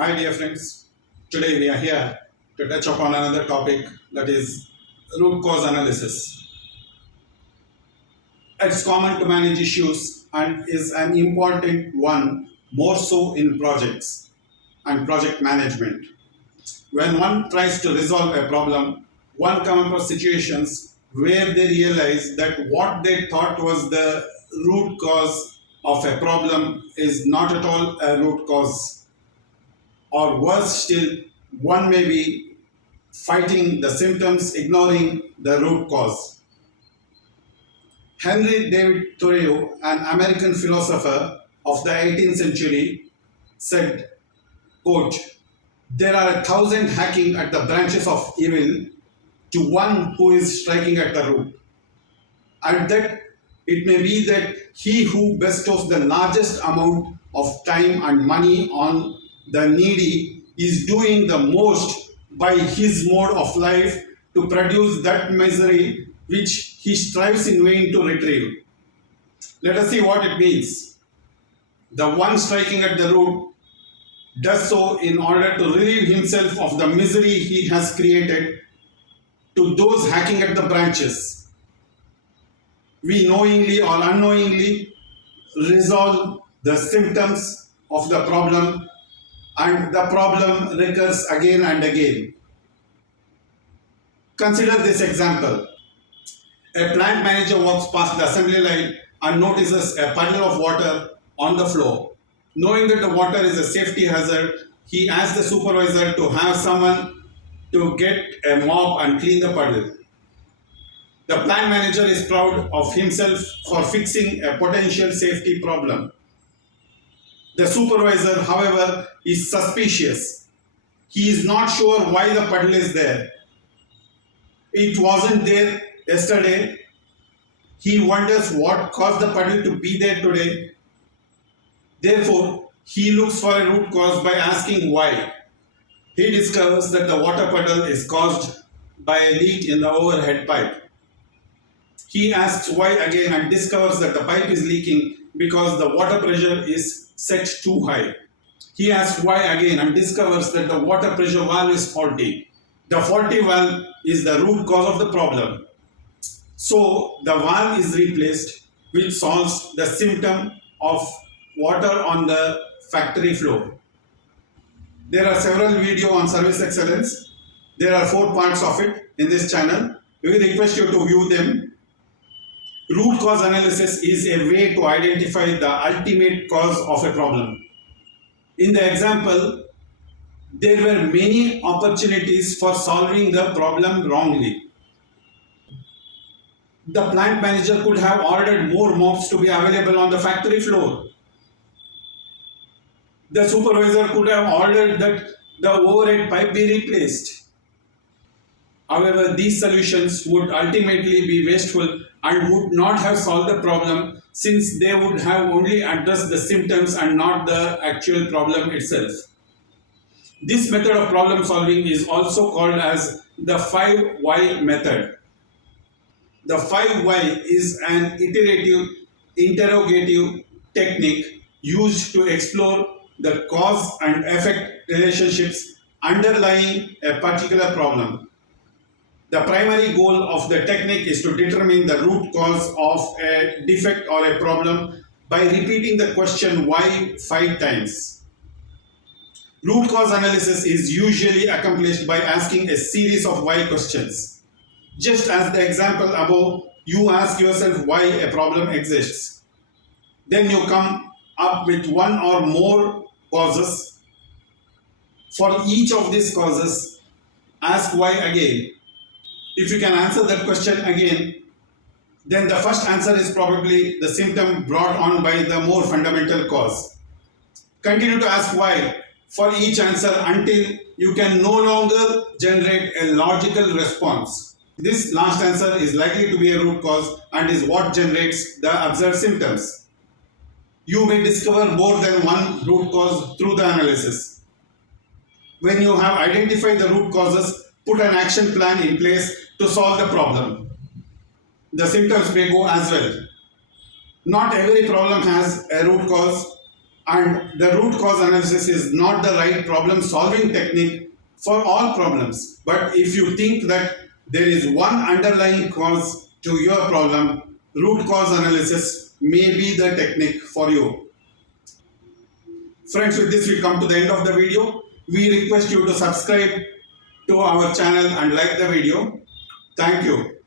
Hi, dear friends. Today we are here to touch upon another topic, that is root cause analysis. It's common to manage issues and is an important one, more so in projects and project management. When one tries to resolve a problem, one comes across situations where they realize that what they thought was the root cause of a problem is not at all a root cause, or worse still, one may be fighting the symptoms, ignoring the root cause. Henry David Thoreau, an American philosopher of the 18th century, said, quote, "There are 1,000 hacking at the branches of evil to one who is striking at the root. And that it may be that he who bestows the largest amount of time and money on the needy is doing the most by his mode of life to produce that misery which he strives in vain to retrieve." Let us see what it means. The one striking at the root does so in order to relieve himself of the misery he has created to those hacking at the branches. We knowingly or unknowingly resolve the symptoms of the problem, and the problem recurs again and again. Consider this example. A plant manager walks past the assembly line and notices a puddle of water on the floor. Knowing that the water is a safety hazard, he asks the supervisor to have someone to get a mop and clean the puddle. The plant manager is proud of himself for fixing a potential safety problem. The supervisor, however, is suspicious. He is not sure why the puddle is there. It wasn't there yesterday. He wonders what caused the puddle to be there today. Therefore, he looks for a root cause by asking why. He discovers that the water puddle is caused by a leak in the overhead pipe. He asks why again and discovers that the pipe is leaking because the water pressure is set too high. He asks why again and discovers that the water pressure valve is faulty. The faulty valve is the root cause of the problem. So the valve is replaced, which solves the symptom of water on the factory floor. There are several videos on service excellence. There are 4 parts of it in this channel. We will request you to view them. Root cause analysis is a way to identify the ultimate cause of a problem. In the example, there were many opportunities for solving the problem wrongly. The plant manager could have ordered more mops to be available on the factory floor. The supervisor could have ordered that the overhead pipe be replaced. However, these solutions would ultimately be wasteful and would not have solved the problem, since they would have only addressed the symptoms and not the actual problem itself. This method of problem solving is also called as the 5 why method. The 5 why is an iterative, interrogative technique used to explore the cause and effect relationships underlying a particular problem. The primary goal of the technique is to determine the root cause of a defect or a problem by repeating the question why 5 times. Root cause analysis is usually accomplished by asking a series of why questions. Just as the example above, you ask yourself why a problem exists. Then you come up with one or more causes. For each of these causes, ask why again. If you can answer that question again, then the first answer is probably the symptom brought on by the more fundamental cause. Continue to ask why for each answer until you can no longer generate a logical response. This last answer is likely to be a root cause and is what generates the observed symptoms. You may discover more than one root cause through the analysis. When you have identified the root causes, put an action plan in place to solve the problem. The symptoms may go as well. Not every problem has a root cause, And the root cause analysis is not the right problem solving technique for all problems. But if you think that there is one underlying cause to your problem, root cause analysis may be the technique for you. Friends, with this we come to the end of the video. We request you to subscribe to our channel and like the video. Thank you.